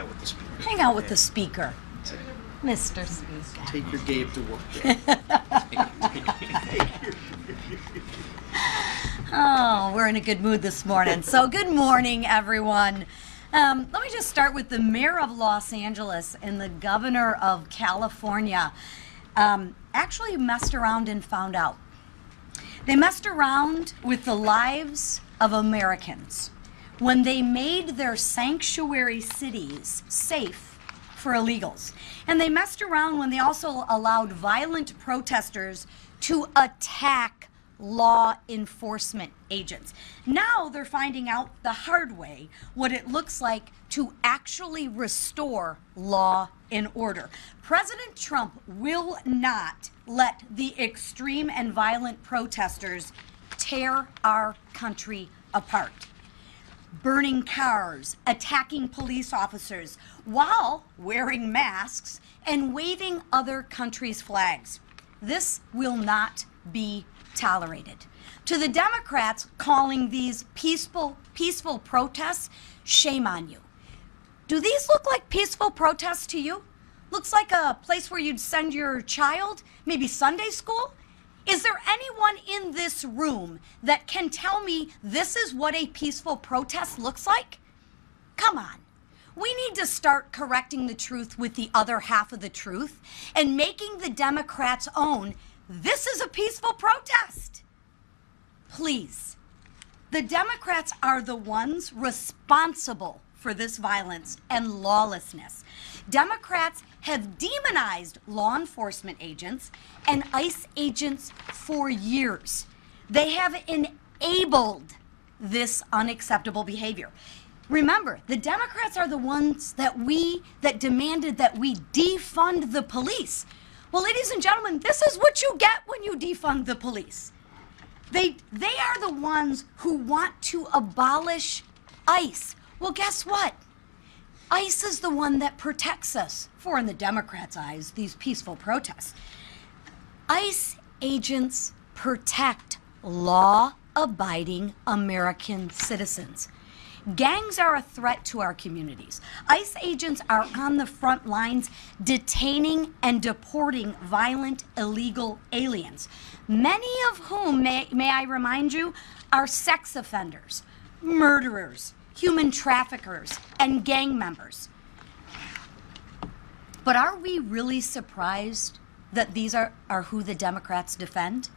out with the speaker. Hang out with the speaker. Mr. Speaker. Take your Gabe to work. Oh, we're in a good mood this morning. So good morning, everyone. Let me just start with the mayor of Los Angeles and the governor of California. Actually messed around and found out. They messed around with the lives of Americans when they made their sanctuary cities safe for illegals. And they messed around when they also allowed violent protesters to attack law enforcement agents. Now they're finding out the hard way what it looks like to actually restore law and order. President Trump will not let the extreme and violent protesters tear our country apart. Burning cars, attacking police officers while wearing masks and waving other countries' flags. This will not be tolerated. To the Democrats calling these peaceful protests, shame on you. Do these look like peaceful protests to you? Looks like a place where you'd send your child, maybe Sunday school? Is there anyone in this room that can tell me this is what a peaceful protest looks like? Come on. We need to start correcting the truth with the other half of the truth and making the Democrats own this is a peaceful protest. Please. The Democrats are the ones responsible for this violence and lawlessness. Democrats have demonized law enforcement agents and ICE agents for years. They have enabled this unacceptable behavior. Remember, the Democrats are the ones that demanded that we defund the police. Well, ladies and gentlemen, this is what you get when you defund the police. They are the ones who want to abolish ICE. Well, guess what? ICE is the one that protects us, for in the Democrats' eyes, these peaceful protests. ICE agents protect law-abiding American citizens. Gangs are a threat to our communities. ICE agents are on the front lines detaining and deporting violent, illegal aliens, many of whom, may I remind you, are sex offenders, murderers, human traffickers, and gang members. But are we really surprised that these are who the Democrats defend?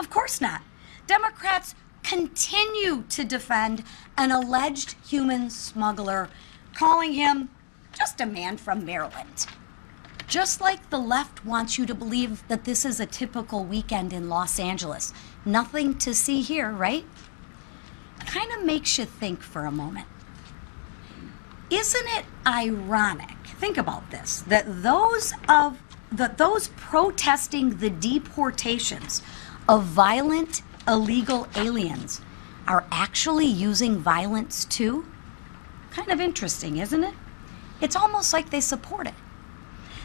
Of course not. Democrats continue to defend an alleged human smuggler, calling him just a man from Maryland. Just like the left wants you to believe that this is a typical weekend in Los Angeles. Nothing to see here, right? Kind of makes you think for a moment. Isn't it ironic, think about this, that those protesting the deportations of violent, illegal aliens are actually using violence too? Kind of interesting, isn't it? It's almost like they support it.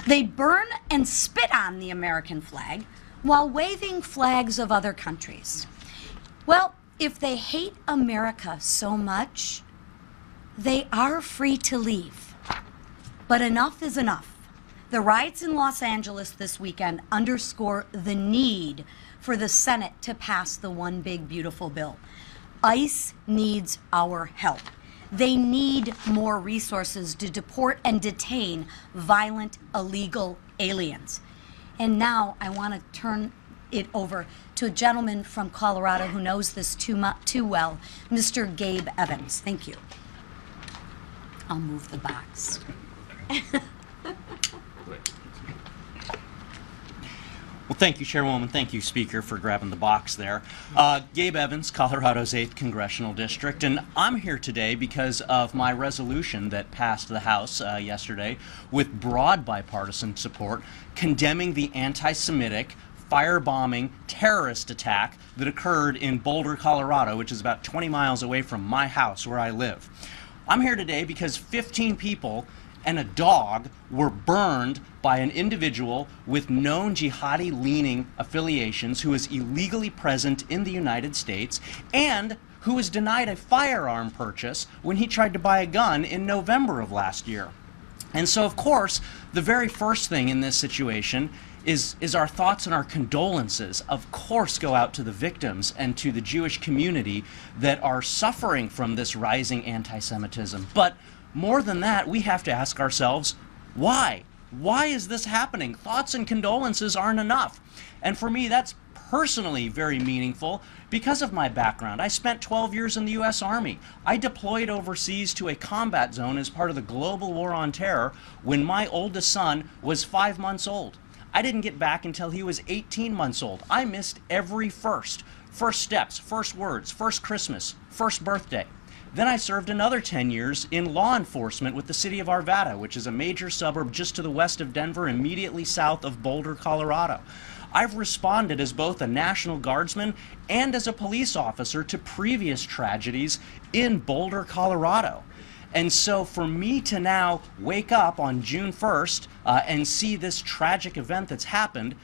They burn and spit on the American flag while waving flags of other countries. Well, if they hate America so much, they are free to leave. But enough is enough. The riots in Los Angeles this weekend underscore the need for the Senate to pass the one big beautiful bill. ICE needs our help. They need more resources to deport and detain violent, illegal aliens. And now I want to turn it over to a gentleman from Colorado who knows this too well, Mr. Gabe Evans. Thank you. I'll move the box. Well, thank you, Chairwoman. Thank you, Speaker, for grabbing the box there. Gabe Evans, Colorado's 8th Congressional District, and I'm here today because of my resolution that passed the House yesterday with broad bipartisan support condemning the anti-Semitic, firebombing, terrorist attack that occurred in Boulder, Colorado, which is about 20 miles away from my house where I live. I'm here today because 15 people and a dog were burned by an individual with known jihadi-leaning affiliations who is illegally present in the United States and who was denied a firearm purchase when he tried to buy a gun in November of last year. And so, of course, the very first thing in this situation is our thoughts and our condolences, of course, go out to the victims and to the Jewish community that are suffering from this rising anti-Semitism. But more than that, we have to ask ourselves, why? Why is this happening? Thoughts and condolences aren't enough. And for me, that's personally very meaningful because of my background. I spent 12 years in the U.S. Army. I deployed overseas to a combat zone as part of the global war on terror when my oldest son was 5 months old. I didn't get back until he was 18 months old. I missed every first steps, first words, first Christmas, first birthday. Then I served another 10 years in law enforcement with the city of Arvada, which is a major suburb just to the west of Denver, immediately south of Boulder, Colorado. I've responded as both a National Guardsman and as a police officer to previous tragedies in Boulder, Colorado. And so for me to now wake up on June 1st and see this tragic event that's happened,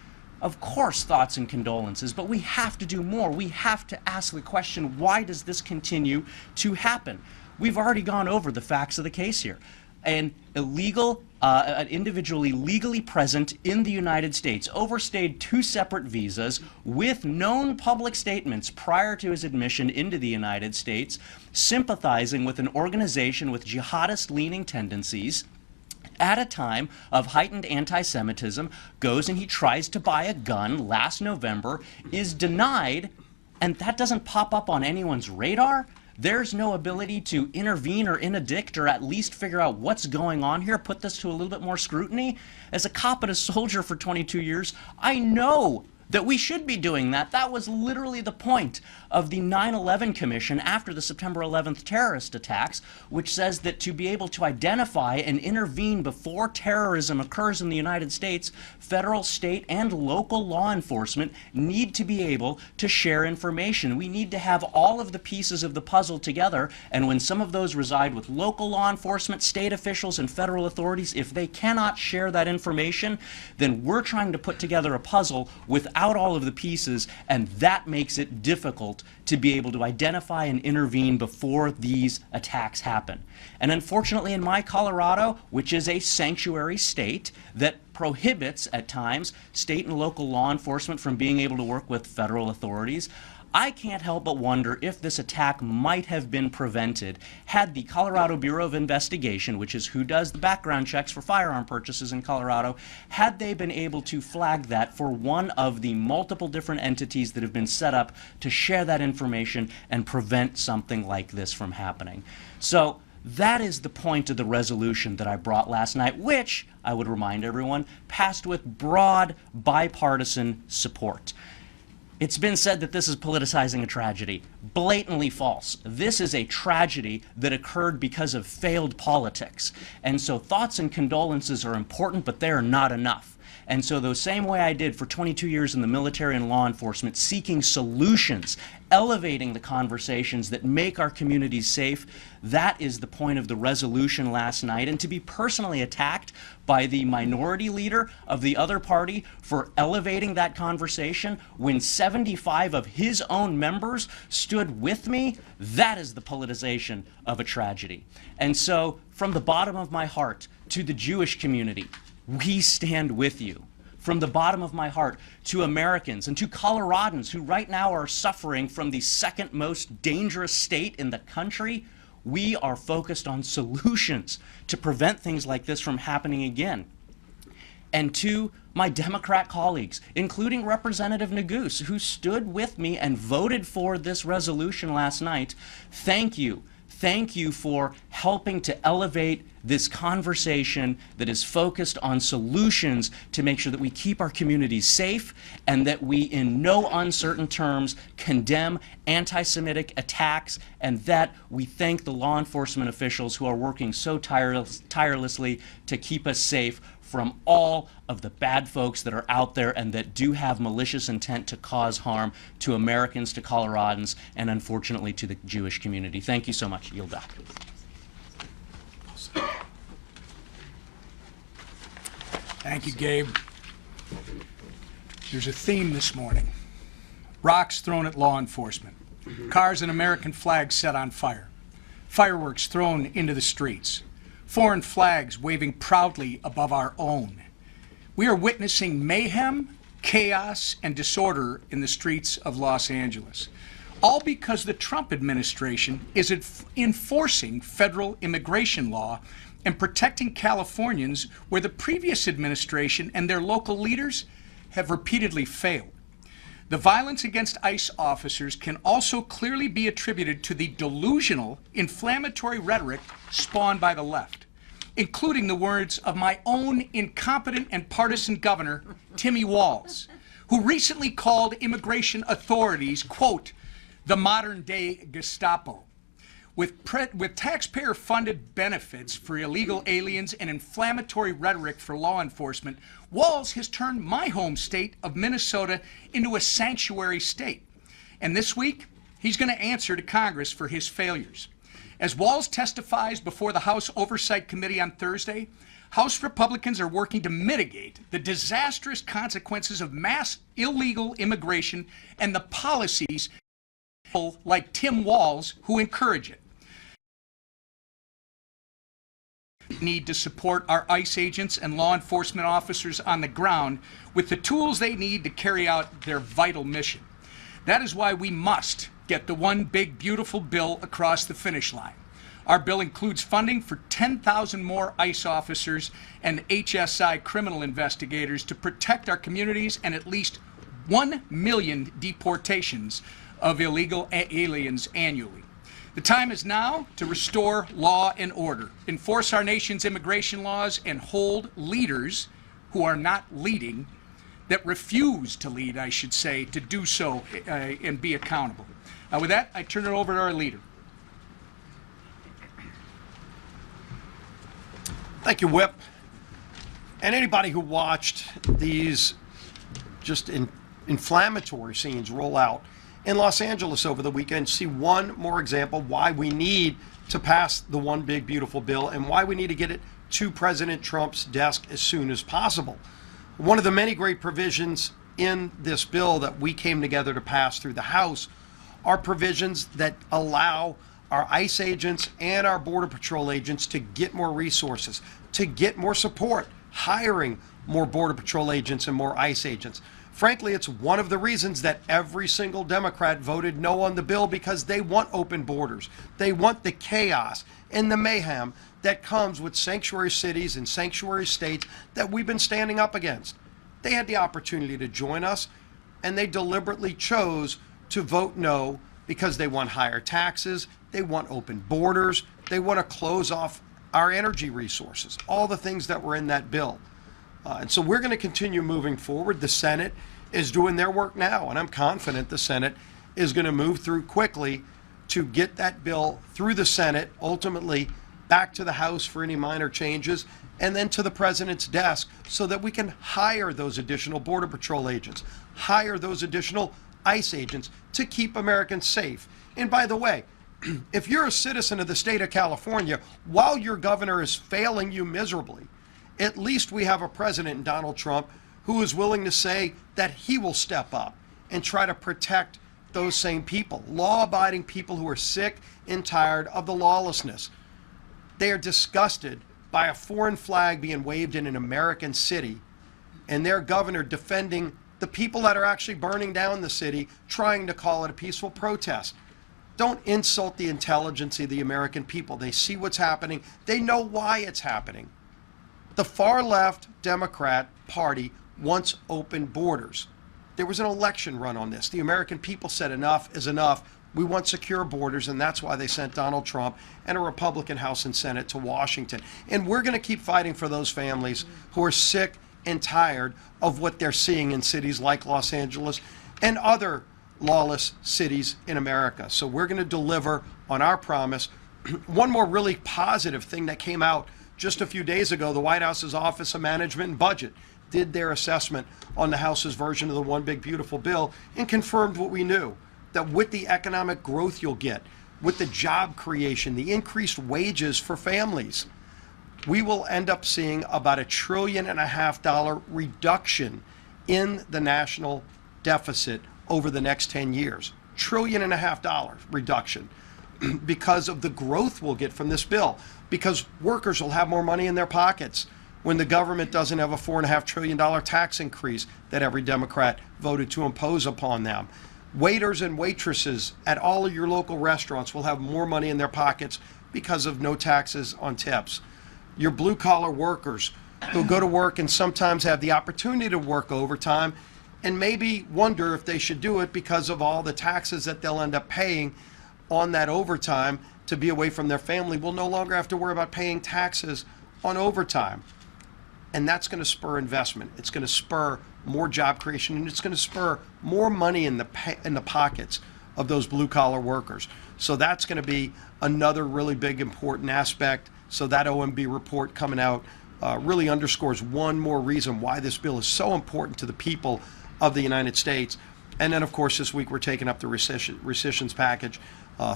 of course, thoughts and condolences, but we have to do more. We have to ask the question, why does this continue to happen? We've already gone over the facts of the case here. An individual illegally present in the United States overstayed 2 separate visas with known public statements prior to his admission into the United States, sympathizing with an organization with jihadist-leaning tendencies. At a time of heightened anti-Semitism, goes and he tries to buy a gun last November, is denied, and that doesn't pop up on anyone's radar. There's no ability to intervene or interdict or at least figure out what's going on here, put this to a little bit more scrutiny. As a cop and a soldier for 22 years, I know that we should be doing that. That was literally the point of the 9/11 Commission after the September 11th terrorist attacks, which says that to be able to identify and intervene before terrorism occurs in the United States, federal, state, and local law enforcement need to be able to share information. We need to have all of the pieces of the puzzle together, and when some of those reside with local law enforcement, state officials, and federal authorities, if they cannot share that information, then we're trying to put together a puzzle without all of the pieces, and that makes it difficult to be able to identify and intervene before these attacks happen. And unfortunately, in my Colorado, which is a sanctuary state that prohibits at times state and local law enforcement from being able to work with federal authorities, I can't help but wonder if this attack might have been prevented had the Colorado Bureau of Investigation, which is who does the background checks for firearm purchases in Colorado, had they been able to flag that for one of the multiple different entities that have been set up to share that information and prevent something like this from happening. So that is the point of the resolution that I brought last night, which, I would remind everyone, passed with broad bipartisan support. It's been said that this is politicizing a tragedy. Blatantly false. This is a tragedy that occurred because of failed politics. And so thoughts and condolences are important, but they are not enough. And so the same way I did for 22 years in the military and law enforcement, seeking solutions, elevating the conversations that make our communities safe, that is the point of the resolution last night. And to be personally attacked by the minority leader of the other party for elevating that conversation when 75 of his own members stood with me, that is the politicization of a tragedy. And so from the bottom of my heart to the Jewish community, we stand with you. From the bottom of my heart to Americans and to Coloradans who right now are suffering from the second most dangerous state in the country, we are focused on solutions to prevent things like this from happening again. And to my Democrat colleagues, including Representative Neguse, who stood with me and voted for this resolution last night, thank you. Thank you for helping to elevate this conversation that is focused on solutions to make sure that we keep our communities safe and that we, in no uncertain terms, condemn anti-Semitic attacks, and that we thank the law enforcement officials who are working so tirelessly to keep us safe from all of the bad folks that are out there and that do have malicious intent to cause harm to Americans, to Coloradans, and unfortunately to the Jewish community. Thank you so much. Yield back. Thank you, Gabe. There's a theme this morning. Rocks thrown at law enforcement. Cars and American flags set on fire. Fireworks thrown into the streets. foreign flags waving proudly above our own. We are witnessing mayhem, chaos, and disorder in the streets of Los Angeles, all because the Trump administration is enforcing federal immigration law and protecting Californians where the previous administration and their local leaders have repeatedly failed. The violence against ICE officers can also clearly be attributed to the delusional, inflammatory rhetoric spawned by the left, including the words of my own incompetent and partisan governor, Timmy Walz, who recently called immigration authorities, quote, the modern-day Gestapo. With taxpayer-funded benefits for illegal aliens and inflammatory rhetoric for law enforcement, Walz has turned my home state of Minnesota into a sanctuary state. And this week, he's going to answer to Congress for his failures. As Walz testifies before the House Oversight Committee on Thursday, House Republicans are working to mitigate the disastrous consequences of mass illegal immigration and the policies like Tim Walz who encourage it. Need to support our ICE agents and law enforcement officers on the ground with the tools they need to carry out their vital mission. That is why we must get the one big beautiful bill across the finish line. Our bill includes funding for 10,000 more ICE officers and HSI criminal investigators to protect our communities and at least 1 million deportations of illegal aliens annually. The time is now to restore law and order, enforce our nation's immigration laws, and hold leaders who are not leading, that refuse to lead, I should say, to do so and be accountable. With that, I turn it over to our leader. Thank you, Whip. And anybody who watched these just inflammatory scenes roll out in Los Angeles over the weekend see one more example why we need to pass the one big beautiful bill and why we need to get it to President Trump's desk as soon as possible. One of the many great provisions in this bill that we came together to pass through the House are provisions that allow our ICE agents and our Border Patrol agents to get more resources, to get more support, hiring more Border Patrol agents and more ICE agents. Frankly, it's one of the reasons that every single Democrat voted no on the bill, because they want open borders. They want the chaos and the mayhem that comes with sanctuary cities and sanctuary states that we've been standing up against. They had the opportunity to join us, and they deliberately chose to vote no because they want higher taxes, they want open borders, they want to close off our energy resources, all the things that were in that bill. And so we're going to continue moving forward. The Senate is doing their work now, and I'm confident the Senate is going to move through quickly to get that bill through the Senate, ultimately back to the House for any minor changes, and then to the President's desk so that we can hire those additional Border Patrol agents, hire those additional ICE agents to keep Americans safe. And by the way, if you're a citizen of the state of California, while your governor is failing you miserably, at least we have a president, Donald Trump, who is willing to say that he will step up and try to protect those same people, law-abiding people who are sick and tired of the lawlessness. They are disgusted by a foreign flag being waved in an American city and their governor defending the people that are actually burning down the city, trying to call it a peaceful protest. Don't insult the intelligence of the American people. They see what's happening. They know why it's happening. The far left Democrat Party wants open borders. There was an election run on this. The American people said enough is enough. We want secure borders, and that's why they sent Donald Trump and a Republican House and Senate to Washington. And we're going to keep fighting for those families who are sick and tired of what they're seeing in cities like Los Angeles and other lawless cities in America. So we're going to deliver on our promise. One more really positive thing that came out just a few days ago, the White House's Office of Management and Budget did their assessment on the House's version of the One Big Beautiful Bill and confirmed what we knew, that with the economic growth you'll get, with the job creation, the increased wages for families, we will end up seeing about $1.5 trillion reduction in the national deficit over the next 10 years. $1.5 trillion reduction because of the growth we'll get from this bill. because workers will have more money in their pockets when the government doesn't have a $4.5 trillion tax increase that every Democrat voted to impose upon them. Waiters and waitresses at all of your local restaurants will have more money in their pockets because of no taxes on tips. Your blue-collar workers who go to work and sometimes have the opportunity to work overtime and maybe wonder if they should do it because of all the taxes that they'll end up paying on that overtime to be away from their family, will no longer have to worry about paying taxes on overtime. And that's going to spur investment. It's going to spur more job creation, and it's going to spur more money in the pockets of those blue-collar workers. So that's going to be another really big, important aspect. So that OMB report coming out really underscores one more reason why this bill is so important to the people of the United States. And then, of course, this week we're taking up the rescissions package.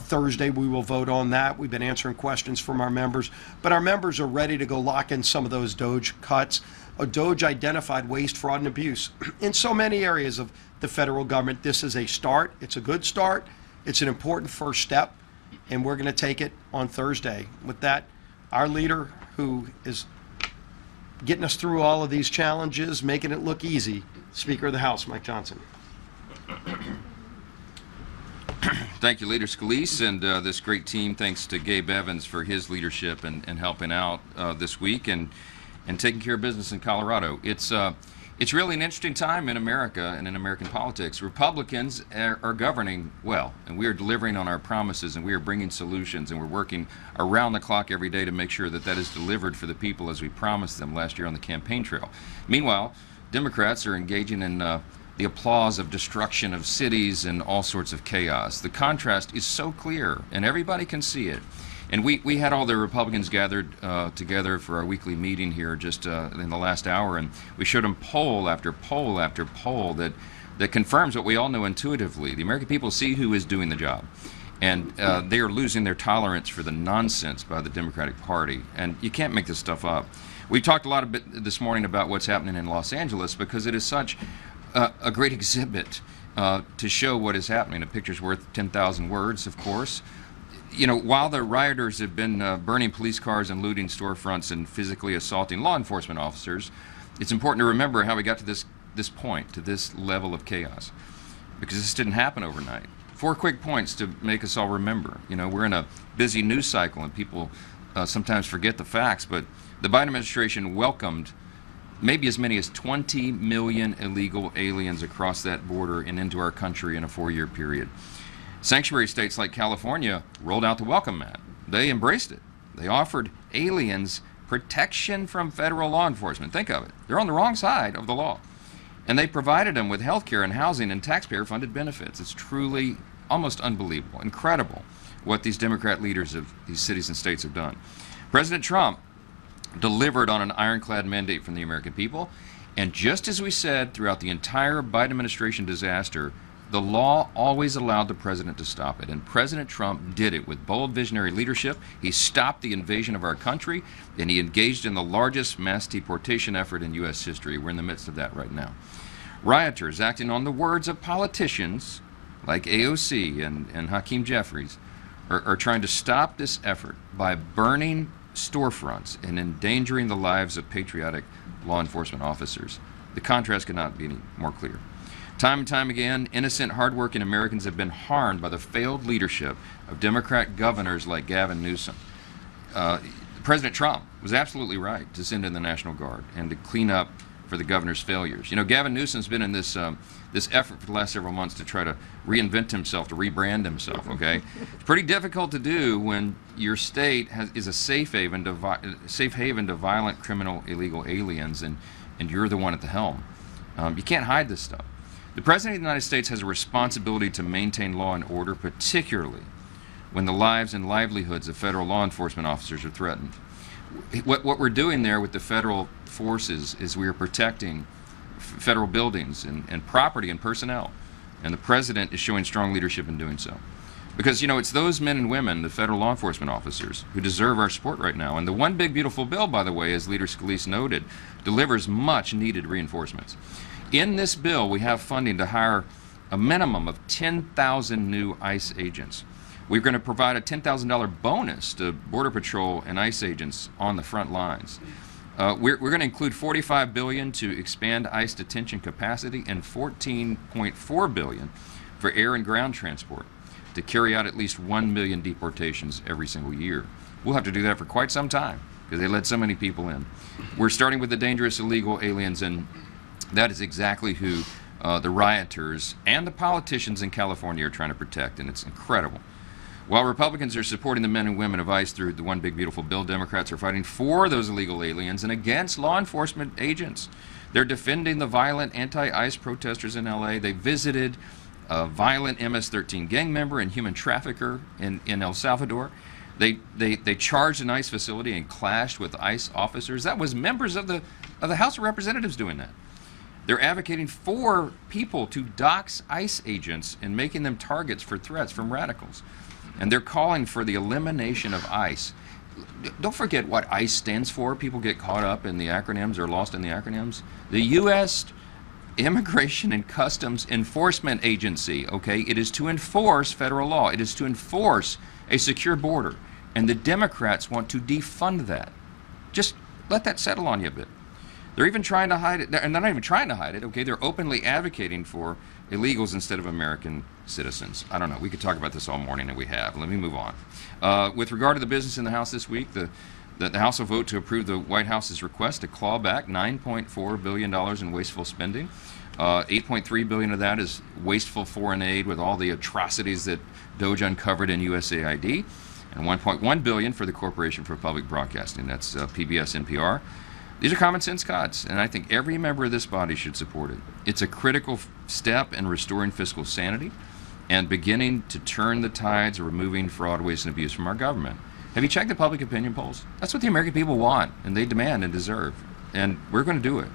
Thursday we will vote on that. We've been answering questions from our members, but our members are ready to go lock in some of those DOGE cuts. DOGE identified waste, fraud, and abuse in so many areas of the federal government. This is a start. It's a good start. It's an important first step, and we're going to take it on Thursday. With that, our leader, who is getting us through all of these challenges, making it look easy, Speaker of the House, Mike Johnson. Thank you, Leader Scalise, and this great team. Thanks to Gabe Evans for his leadership and helping out this week and taking care of business in Colorado. It's really an interesting time in America and in American politics. Republicans are governing well, and we are delivering on our promises, and we are bringing solutions, and we're working around the clock every day to make sure that that is delivered for the people as we promised them last year on the campaign trail. Meanwhile, Democrats are engaging in the applause of destruction of cities and all sorts of chaos. The contrast is so clear, and everybody can see it. And we had all the Republicans gathered together for our weekly meeting here just in the last hour, and we showed them poll after poll after poll that confirms what we all know intuitively. The American people see who is doing the job, and they are losing their tolerance for the nonsense by the Democratic Party, and you can't make this stuff up. We talked a lot this morning about what's happening in Los Angeles because it is such a great exhibit to show what is happening. A picture's worth 10,000 words, of course. You know, while the rioters have been burning police cars and looting storefronts and physically assaulting law enforcement officers, it's important to remember how we got to this point, to this level of chaos, because this didn't happen overnight. 4 quick points to make us all remember. You know, we're in a busy news cycle, and people sometimes forget the facts, but the Biden administration welcomed maybe as many as 20 million illegal aliens across that border and into our country in a 4-year period. Sanctuary states like California rolled out the welcome mat. They embraced it. They offered aliens protection from federal law enforcement. Think of it. They're on the wrong side of the law. And they provided them with health care and housing and taxpayer-funded benefits. It's truly almost unbelievable, incredible what these Democrat leaders of these cities and states have done. President Trump delivered on an ironclad mandate from the American people, and just as we said throughout the entire Biden administration disaster, the law always allowed the president to stop it, and President Trump did it with bold visionary leadership. He stopped the invasion of our country, and he engaged in the largest mass deportation effort in U.S. history. We're in the midst of that right now. Rioters, acting on the words of politicians like AOC and Hakeem Jeffries, are trying to stop this effort by burning storefronts and endangering the lives of patriotic law enforcement officers. The contrast could not be any more clear. Time and time again, innocent, hardworking Americans have been harmed by the failed leadership of Democrat governors like Gavin Newsom. President Trump was absolutely right to send in the National Guard and to clean up for the governor's failures. You know, Gavin Newsom's been in this effort for the last several months to try to reinvent himself, to rebrand himself, okay? It's pretty difficult to do when your state is a safe haven to violent, criminal, illegal aliens, and you're the one at the helm. You can't hide this stuff. The President of the United States has a responsibility to maintain law and order, particularly when the lives and livelihoods of federal law enforcement officers are threatened. What we're doing there with the federal forces is we are protecting federal buildings and property and personnel, and the President is showing strong leadership in doing so. Because, you know, it's those men and women, the federal law enforcement officers, who deserve our support right now. And the One Big Beautiful Bill, by the way, as Leader Scalise noted, delivers much needed reinforcements. In this bill, we have funding to hire a minimum of 10,000 new ICE agents. We're going to provide a $10,000 bonus to Border Patrol and ICE agents on the front lines. We're going to include $45 billion to expand ICE detention capacity and $14.4 billion for air and ground transport to carry out at least 1 million deportations every single year. We'll have to do that for quite some time because they let so many people in. We're starting with the dangerous illegal aliens, and that is exactly who the rioters and the politicians in California are trying to protect, and it's incredible. While Republicans are supporting the men and women of ICE through the One Big Beautiful Bill, Democrats are fighting for those illegal aliens and against law enforcement agents. They're defending the violent anti-ICE protesters in LA. They visited a violent MS-13 gang member and human trafficker in El Salvador. They charged an ICE facility and clashed with ICE officers. That was members of the House of Representatives doing that. They're advocating for people to dox ICE agents and making them targets for threats from radicals. And they're calling for the elimination of ICE. Don't forget what ICE stands for. People get caught up in the acronyms or lost in the acronyms. The U.S. Immigration and Customs Enforcement Agency, okay? It is to enforce federal law. It is to enforce a secure border. And the Democrats want to defund that. Just let that settle on you a bit. They're even trying to hide it, and they're not even trying to hide it, okay? They're openly advocating for illegals instead of American citizens. I don't know. We could talk about this all morning, and we have. Let me move on. With regard to the business in the House this week, the House will vote to approve the White House's request to claw back $9.4 billion in wasteful spending. $8.3 billion of that is wasteful foreign aid with all the atrocities that DOJ uncovered in USAID, and $1.1 billion for the Corporation for Public Broadcasting. That's PBS, NPR. These are common sense cuts, and I think every member of this body should support it. It's a critical step in restoring fiscal sanity and beginning to turn the tides of removing fraud, waste, and abuse from our government. Have you checked the public opinion polls? That's what the American people want, and they demand and deserve, and we're going to do it.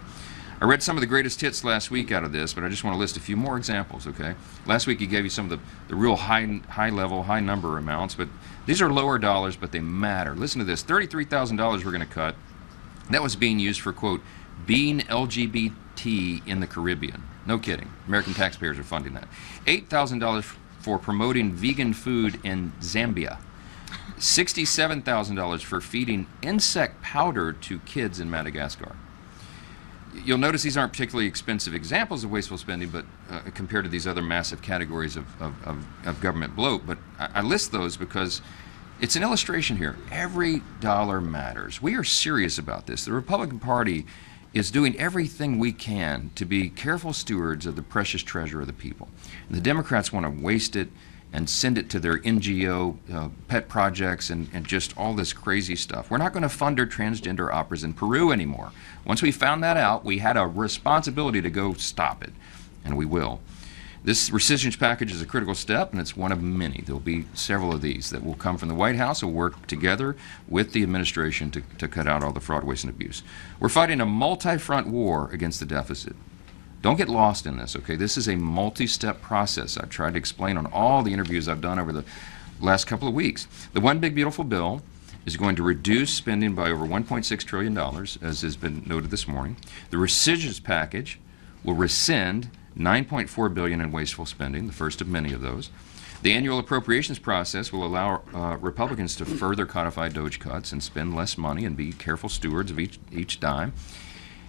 I read some of the greatest hits last week out of this, but I just want to list a few more examples, okay? Last week he gave you some of the real high-level, high-number amounts, but these are lower dollars, but they matter. Listen to this, $33,000 we're going to cut. That was being used for, quote, being LGBT in the Caribbean. No kidding. American taxpayers are funding that. $8,000 for promoting vegan food in Zambia. $67,000 for feeding insect powder to kids in Madagascar. You'll notice these aren't particularly expensive examples of wasteful spending, but compared to these other massive categories of government bloat. But I list those because it's an illustration here. Every dollar matters. We are serious about this. The Republican Party is doing everything we can to be careful stewards of the precious treasure of the people. And the Democrats want to waste it and send it to their NGO pet projects and just all this crazy stuff. We're not going to fund our transgender operas in Peru anymore. Once we found that out, we had a responsibility to go stop it, and we will. This rescission package is a critical step, and it's one of many. There'll be several of these that will come from the White House. We'll work together with the administration to cut out all the fraud, waste, and abuse. We're fighting a multi-front war against the deficit. Don't get lost in this, okay? This is a multi-step process. I've tried to explain on all the interviews I've done over the last couple of weeks. The One Big Beautiful Bill is going to reduce spending by over $1.6 trillion, as has been noted this morning. The rescission package will rescind $9.4 billion in wasteful spending, the first of many of those. The annual appropriations process will allow Republicans to further codify DOJ cuts and spend less money and be careful stewards of each dime.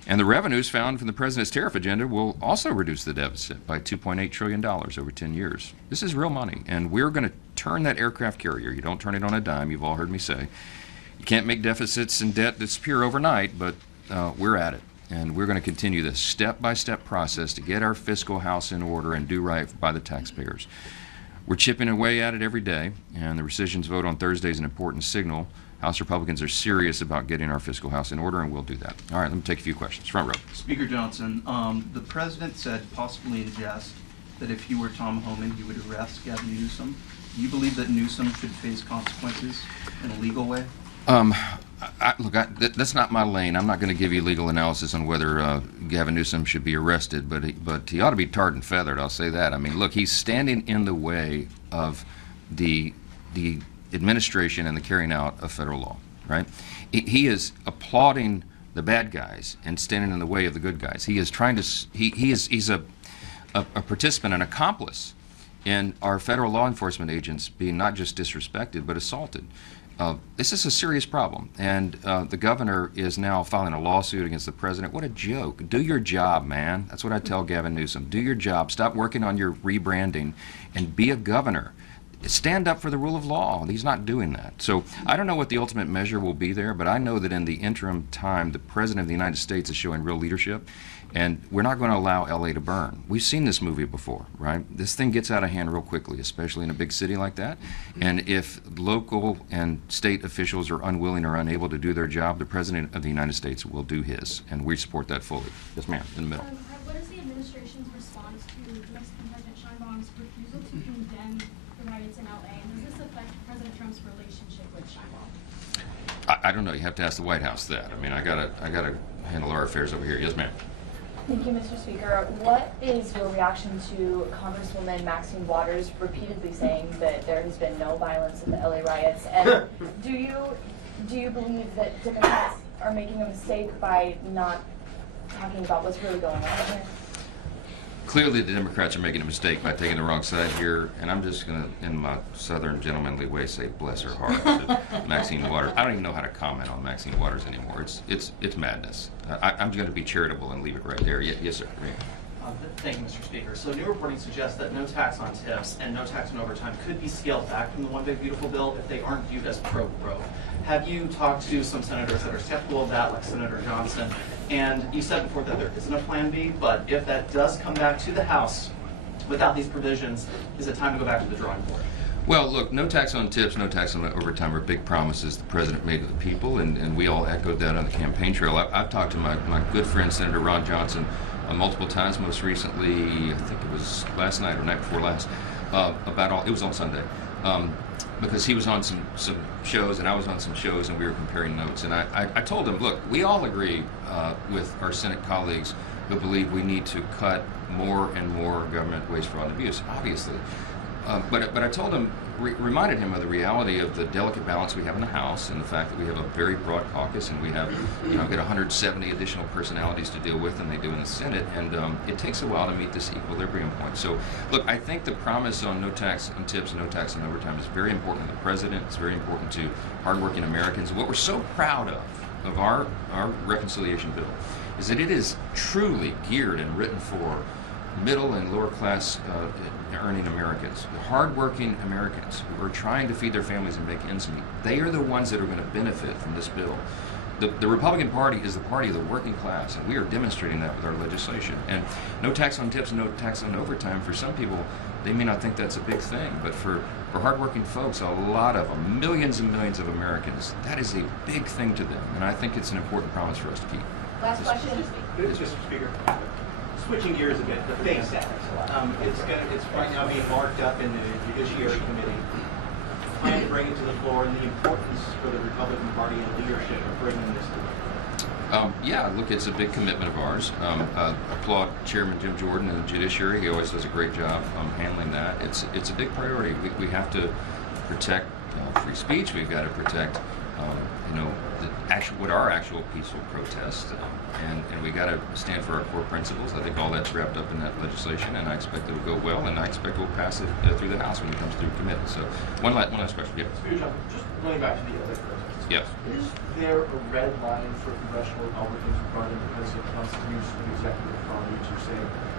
And the revenues found from the president's tariff agenda will also reduce the deficit by $2.8 trillion over 10 years. This is real money, and we're going to turn that aircraft carrier. You don't turn it on a dime, you've all heard me say. You can't make deficits and debt disappear overnight, but we're at it. And we're going to continue this step-by-step process to get our fiscal house in order and do right by the taxpayers. We're chipping away at it every day, and the rescissions vote on Thursday is an important signal. House Republicans are serious about getting our fiscal house in order, and we'll do that. All right, let me take a few questions. Front row. Speaker Johnson, the president said, possibly in jest, that if he were Tom Homan, he would arrest Gavin Newsom. Do you believe that Newsom should face consequences in a legal way? Look, that's not my lane. I'm not going to give you legal analysis on whether Gavin Newsom should be arrested, but he ought to be tarred and feathered, I'll say that. I mean, look, he's standing in the way of the administration and the carrying out of federal law, right? He is applauding the bad guys and standing in the way of the good guys. He is trying to, he's a participant, an accomplice and our federal law enforcement agents being not just disrespected but assaulted. This is a serious problem, and the governor is now filing a lawsuit against the president. What a joke. Do your job, man. That's what I tell Gavin Newsom. Do your job. Stop working on your rebranding and be a governor. Stand up for the rule of law. He's not doing that. So I don't know what the ultimate measure will be there, but I know that in the interim time, the President of the United States is showing real leadership, and we're not going to allow LA to burn. We've seen this movie before, right? This thing gets out of hand real quickly, especially in a big city like that. And if local and state officials are unwilling or unable to do their job, the President of the United States will do his, and we support that fully. Yes, ma'am, in the middle. What is the administration's response to Mexican President Sheinbaum's refusal to condemn the riots in LA, and does this affect President Trump's relationship with Sheinbaum? I don't know. You have to ask the White House that. I mean, I gotta handle our affairs over here. Yes, ma'am. Thank you, Mr. Speaker. What is your reaction to Congresswoman Maxine Waters repeatedly saying that there has been no violence in the LA riots? And do you believe that Democrats are making a mistake by not talking about what's really going on here? Clearly, the Democrats are making a mistake by taking the wrong side here, and I'm just going to, in my southern gentlemanly way, say bless her heart to Maxine Waters. I don't even know how to comment on Maxine Waters anymore. It's madness. I'm going to be charitable and leave it right there. Yes, sir. Thank you, Mr. Speaker. So new reporting suggests that no tax on tips and no tax on overtime could be scaled back from the One Big Beautiful Bill if they aren't viewed as pro-growth. Have you talked to some senators that are skeptical of that, like Senator Johnson? And you said before that there isn't a plan B, but if that does come back to the House without these provisions, is it time to go back to the drawing board? Well, look, no tax on tips, no tax on overtime are big promises the president made to the people, and we all echoed that on the campaign trail. I've talked to my good friend, Senator Ron Johnson, multiple times, most recently, I think it was last night or night before last, it was on Sunday, because he was on some shows and I was on some shows and we were comparing notes. And I told him, look, we all agree with our Senate colleagues who believe we need to cut more and more government waste, fraud, and abuse, obviously. But I told him, reminded him of the reality of the delicate balance we have in the House and the fact that we have a very broad caucus and we have, got 170 additional personalities to deal with than they do in the Senate, and it takes a while to meet this equilibrium point. So, look, I think the promise on no tax on tips and no tax on overtime is very important to the president. It's very important to hardworking Americans. What we're so proud of our reconciliation bill is that it is truly geared and written for middle and lower class earning Americans, hardworking Americans who are trying to feed their families and make ends meet. They are the ones that are going to benefit from this bill. The Republican Party is the party of the working class, and we are demonstrating that with our legislation. And no tax on tips and no tax on overtime, for some people, they may not think that's a big thing, but for hardworking folks, a lot of them, millions and millions of Americans, that is a big thing to them, and I think it's an important promise for us to keep. Last question. Mr. Speaker. Switching gears again, the FACE Act. It's right now being marked up in the Judiciary Committee. Plan to bring it to the floor, and the importance for the Republican Party and leadership of bringing this to the yeah, look, it's a big commitment of ours. Applaud Chairman Jim Jordan and the Judiciary. He always does a great job handling that. It's a big priority. We have to protect free speech. We've got to protect what are actual peaceful protests, and we got to stand for our core principles. I think all that's wrapped up in that legislation, and I expect it will go well, and I expect we'll pass it through the House when it comes through committee. So, one last question. Yeah. Just going back to the other protests. Yes. Is there a red line for congressional Republicans regarding because it constitutes an executive authority to say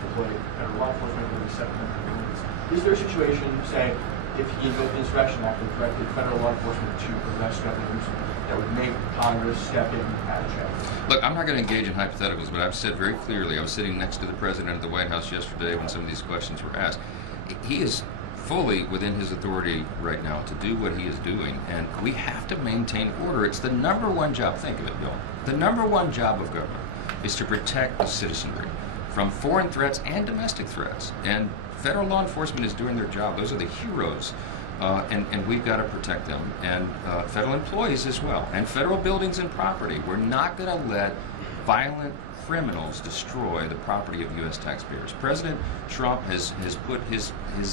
deploy federal law enforcement or the Second Amendment? Is there a situation, say, if he invoked the Insurrection Act and directed federal law enforcement to arrest Governor Newsom, that would make Congress step in at a check? Look, I'm not going to engage in hypotheticals, but I've said very clearly, I was sitting next to the President at the White House yesterday when some of these questions were asked. He is fully within his authority right now to do what he is doing, and we have to maintain order. It's the number one job, think of it, Bill, the number one job of government is to protect the citizenry from foreign threats and domestic threats, and federal law enforcement is doing their job. Those are the heroes, and we've got to protect them, and federal employees as well, and federal buildings and property. We're not going to let violent criminals destroy the property of U.S. taxpayers. President Trump has put his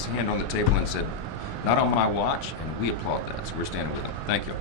hand on the table and said, not on my watch, and we applaud that, so we're standing with him. Thank you.